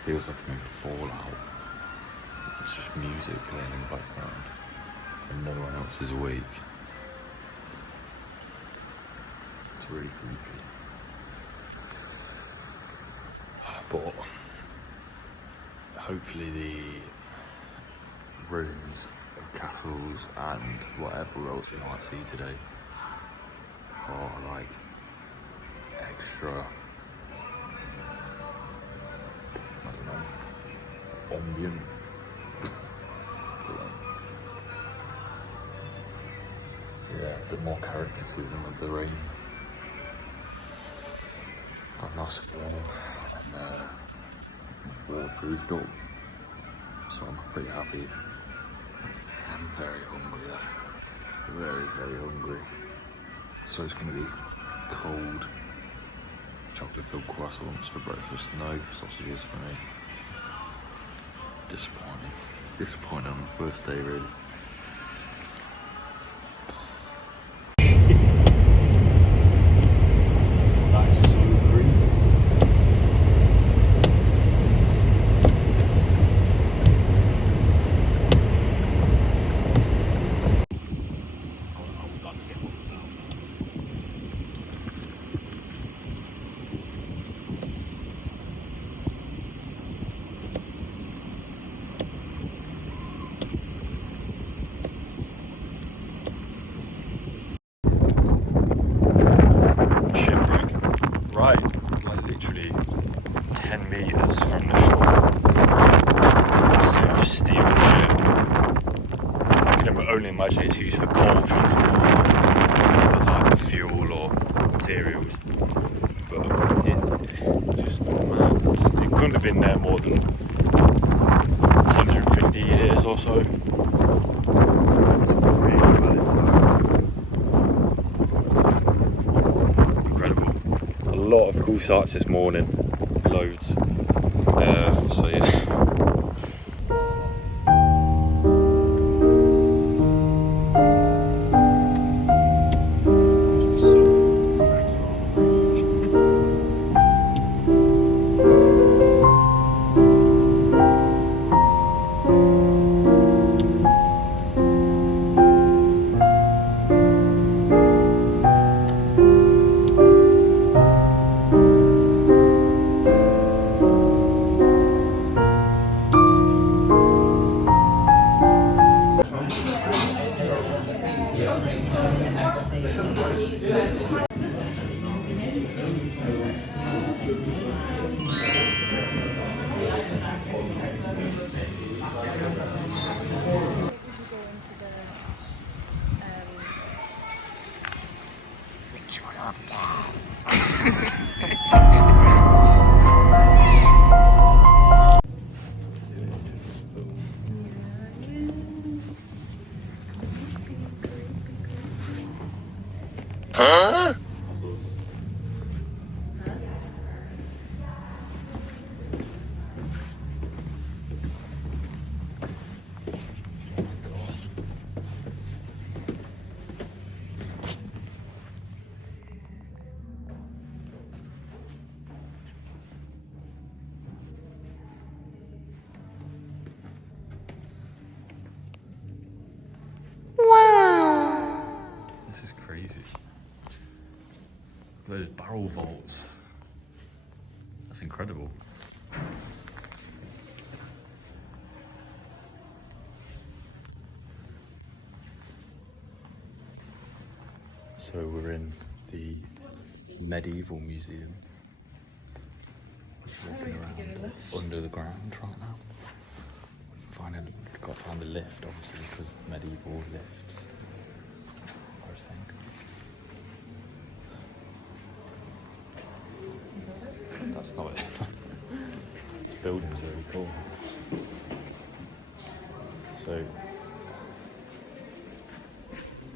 Feels like I'm in Fallout. It's just music playing in the background and no one else is awake. It's really creepy. But hopefully the ruins of castles and whatever else we might see today are like extra, I don't know, ambient. Yeah, a bit more character to them with the rain. Got nice and warm and waterproofed up, so I'm pretty happy. I'm very hungry though. Very, very hungry. So it's going to be cold chocolate filled croissants for breakfast. No sausages for me. Disappointing. Disappointing on the first day, really. That's so green. I would like to get one now. Right, like literally 10 metres from the shore. Massive steel ship. I can only imagine it's used for coal transport, for other type of fuel or materials. But it just, man, it couldn't have been there more than 150 years or so. It's really well intact. Incredible. A lot of cool sights this morning, loads. So yeah. Ritual of death. Huh? This is crazy. Those barrel vaults. That's incredible. So we're in the medieval museum. Just walking around under the ground right now. Got to find the lift, obviously, because medieval lifts. I think. That's not it. This building's really cool. So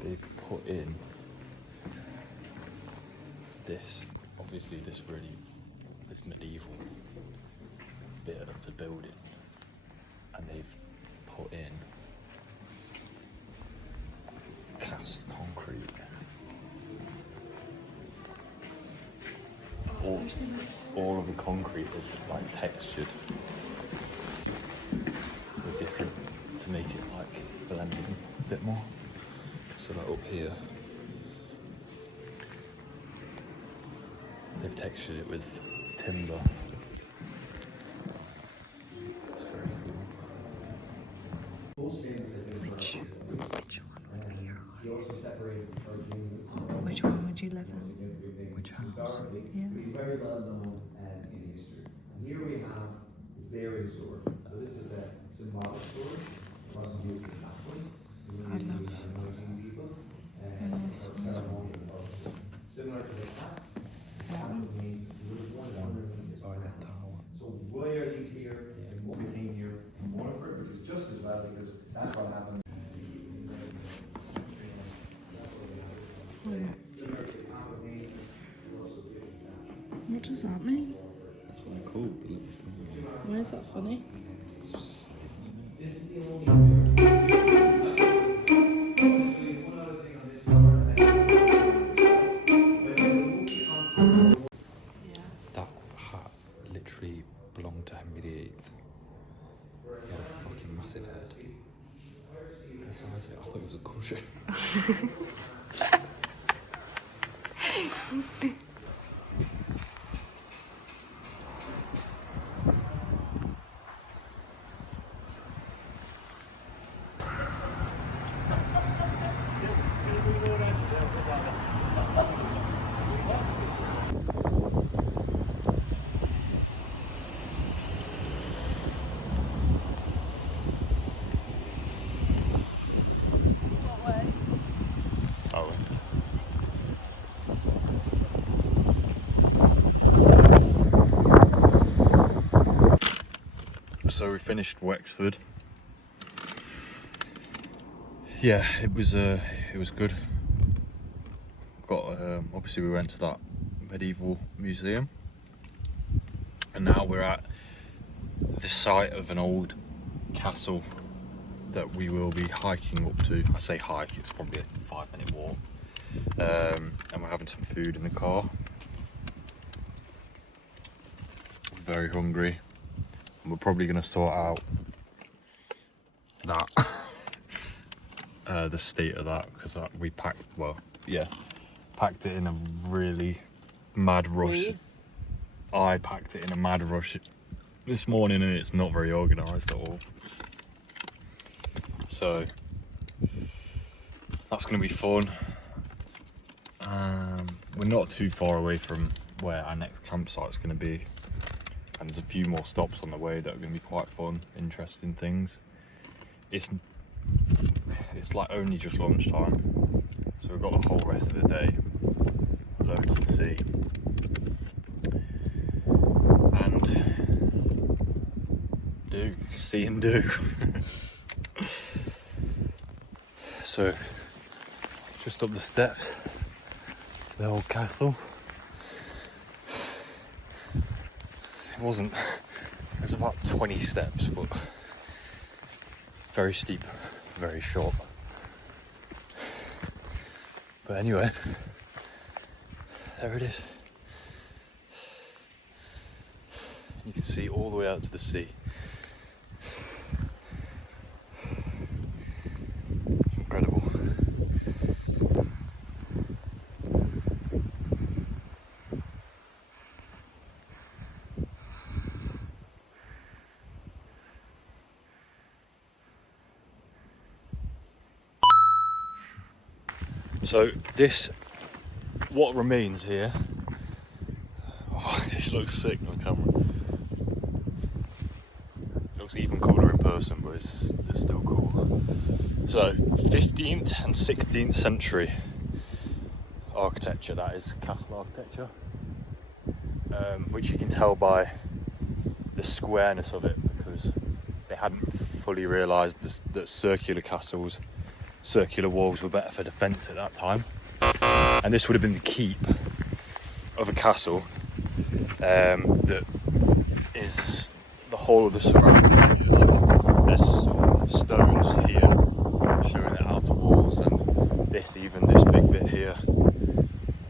they put in this, obviously this medieval bit of the building, and they've put in all of the concrete is like textured with different to make it like blend in a bit more. So like up here, they've textured it with timber. It's very cool. Which one Which one would you live in? Which house? Yeah. He's very well known in history. And here we have his burial sword. So this is a symbolic sword. It wasn't used in that one. I love people this for one. ceremonial purposes. Similar to the cap. So why are these here? And what became here in Waterford, which is just as well because that's what happened. What does that mean? That's what I called it. Why is that funny? This is the only one other thing on this cover. That hat literally belonged to Henry VIII. He had a fucking massive head. The size of it, I thought it was a cushion. Oh. So we finished Wexford. Yeah, it was good. Got obviously we went to that medieval museum, and now we're at the site of an old castle that we will be hiking up to. I say hike, it's probably a 5-minute walk. And we're having some food in the car. Very hungry. And we're probably going to sort out that, the state of that, because we packed it in a really mad rush. I packed it in a mad rush this morning and it's not very organised at all. So that's going to be fun. We're not too far away from where our next campsite's going to be, and there's a few more stops on the way that are going to be quite fun, interesting things. It's like only just lunchtime, so we've got the whole rest of the day, loads to see, and see and do. So, just up the steps, the old castle. It was about 20 steps, but very steep, very short. But anyway, there it is. You can see all the way out to the sea. Incredible. So what remains here, this looks sick on camera. It looks even cooler in person, but it's still cool. So 15th and 16th century architecture, that is castle architecture, which you can tell by the squareness of it, because they hadn't fully realised that circular walls were better for defence at that time, and this would have been the keep of a castle that is the whole of the surrounding area. Like, there's stones here showing the outer walls, and this big bit here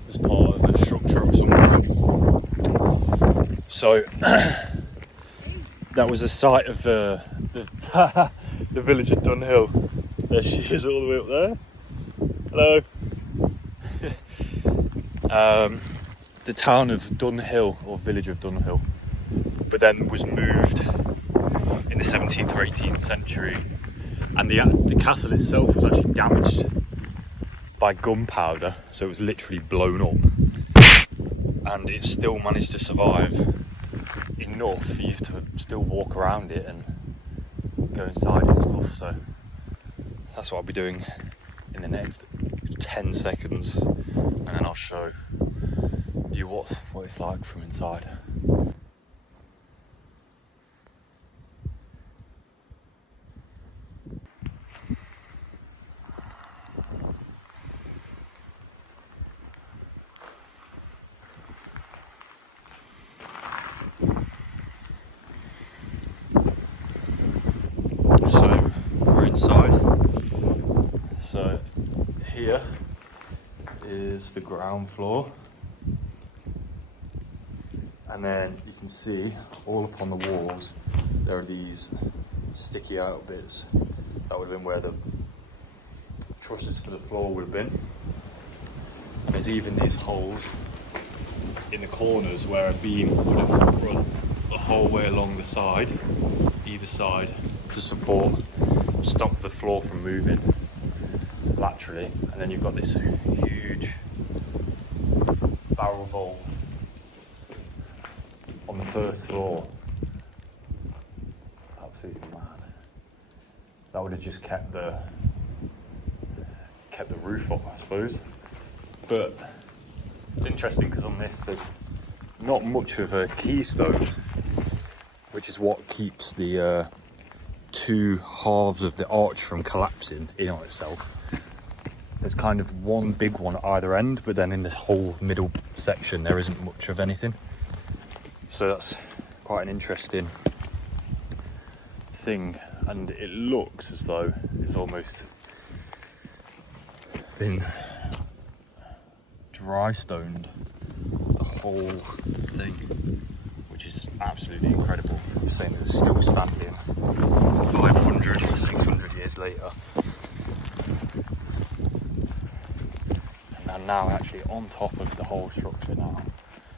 was part of the structure of some kind. So that was the site of the village of Dunhill. There she is, all the way up there. Hello. The town of Dunhill, or village of Dunhill, but then was moved in the 17th or 18th century, and the castle itself was actually damaged by gunpowder, so it was literally blown up, and it still managed to survive enough for you to still walk around it and go inside it and stuff. So that's what I'll be doing in the next 10 seconds, and then I'll show you what it's like from inside. So we're inside. So here is the ground floor. And then you can see all up on the walls there are these sticky out bits. That would have been where the trusses for the floor would have been. And there's even these holes in the corners where a beam would have run the whole way along the side, either side, to stop the floor from moving laterally. And then you've got this huge barrel vault on the first floor. It's absolutely mad. That would have just kept the roof up, I suppose. But it's interesting because on this there's not much of a keystone, which is what keeps the two halves of the arch from collapsing in on itself. There's kind of one big one at either end, but then in the whole middle section there isn't much of anything. So that's quite an interesting thing, and it looks as though it's almost been dry stoned, the whole thing, which is absolutely incredible. I'm saying it's still standing 500, 600 years later. And now actually on top of the whole structure now.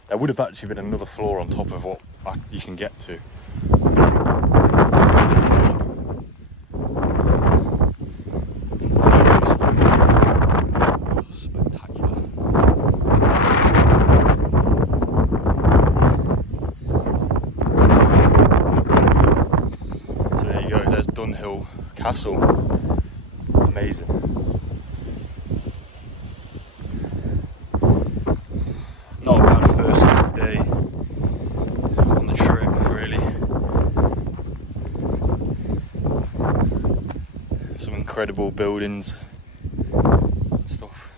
There would have actually been another floor on top of what you can get to. Spectacular. So there you go, there's Dunhill Castle. Amazing. Not a bad first day on the trip, really. Some incredible buildings and stuff.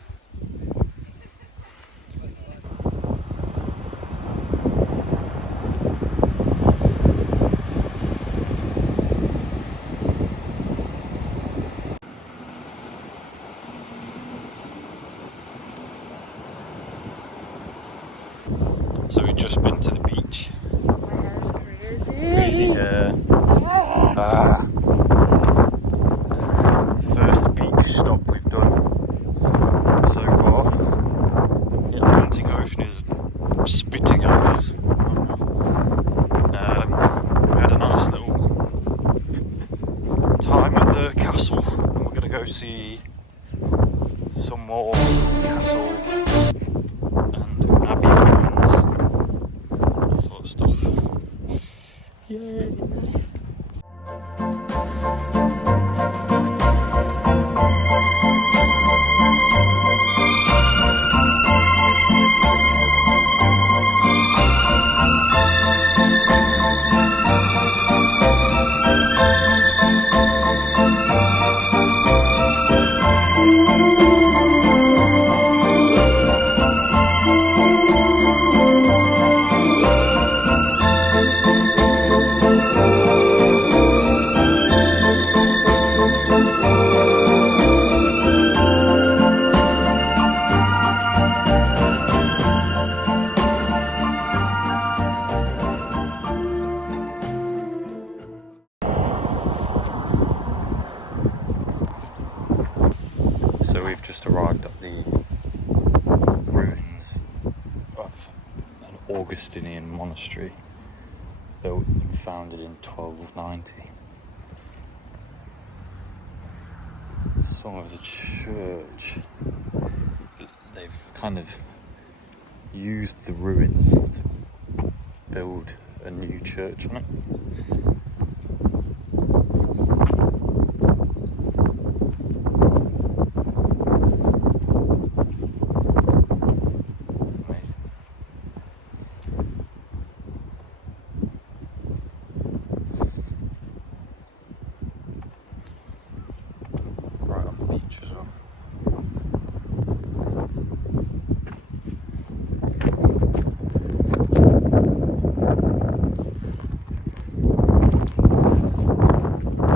So we've just been to the beach. My hair is crazy. Crazy hair. First beach stop we've done so far. The Atlantic Ocean is spitting at us. We had a nice little time at the castle, and we're going to go see some more castle and abbey ruins, that sort of stuff. Yay! just arrived at the ruins of an Augustinian monastery built and founded in 1290. Some of the church, they've kind of used the ruins to build a new church on it. Right on the beach as well.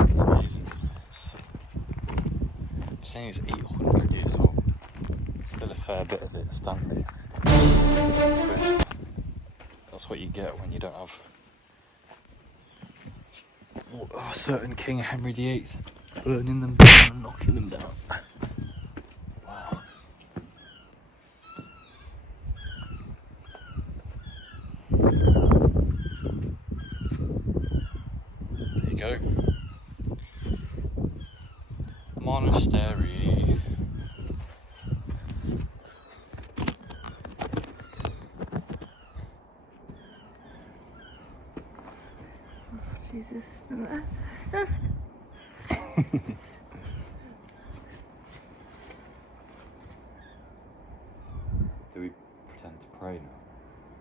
It's amazing. I'm saying it's 800 years old. Still a fair bit of it standing. That's what you get when you don't have a certain King Henry VIII burning them down and knocking them down. Wow. There you go. Monastery. Jesus. Do we pretend to pray now?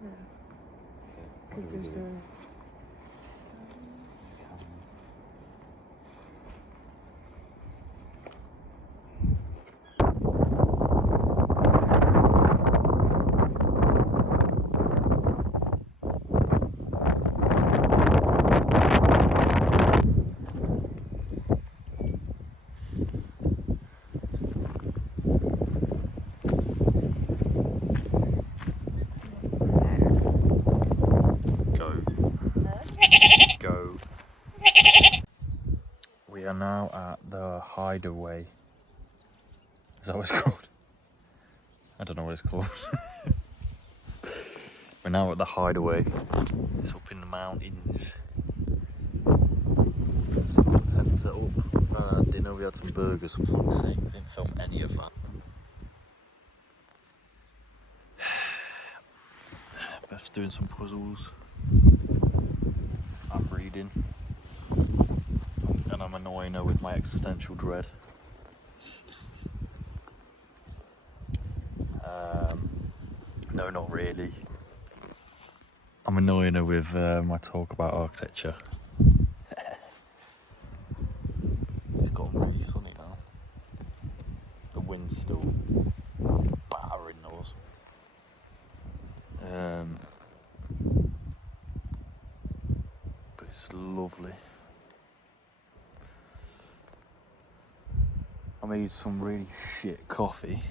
No, Okay. because What do we there's do? a. Go. We are now at the Hideaway. Is that what it's called? I don't know what it's called. We're now at the Hideaway. It's up in the mountains. Some tent set up. Dinner, we had some burgers, for fuck's sake. We didn't film any of that. Beth's doing some puzzles. I'm reading. And I'm annoying her with my existential dread. No, not really. I'm annoying her with my talk about architecture. It's gotten really sunny now. The wind's still battering us. But it's lovely. I made some really shit coffee.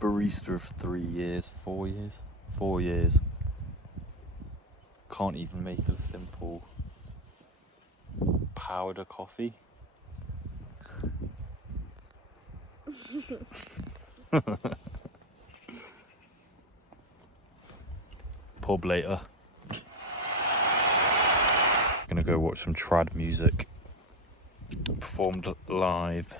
Barista of 3 years, 4 years? 4 years. Can't even make a simple powder coffee. Pub later. Gonna go watch some trad music performed live.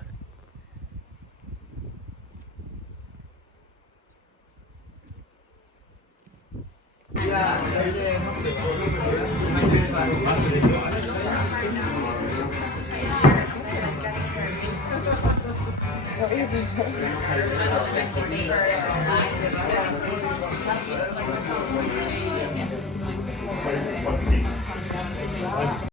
What are you doing?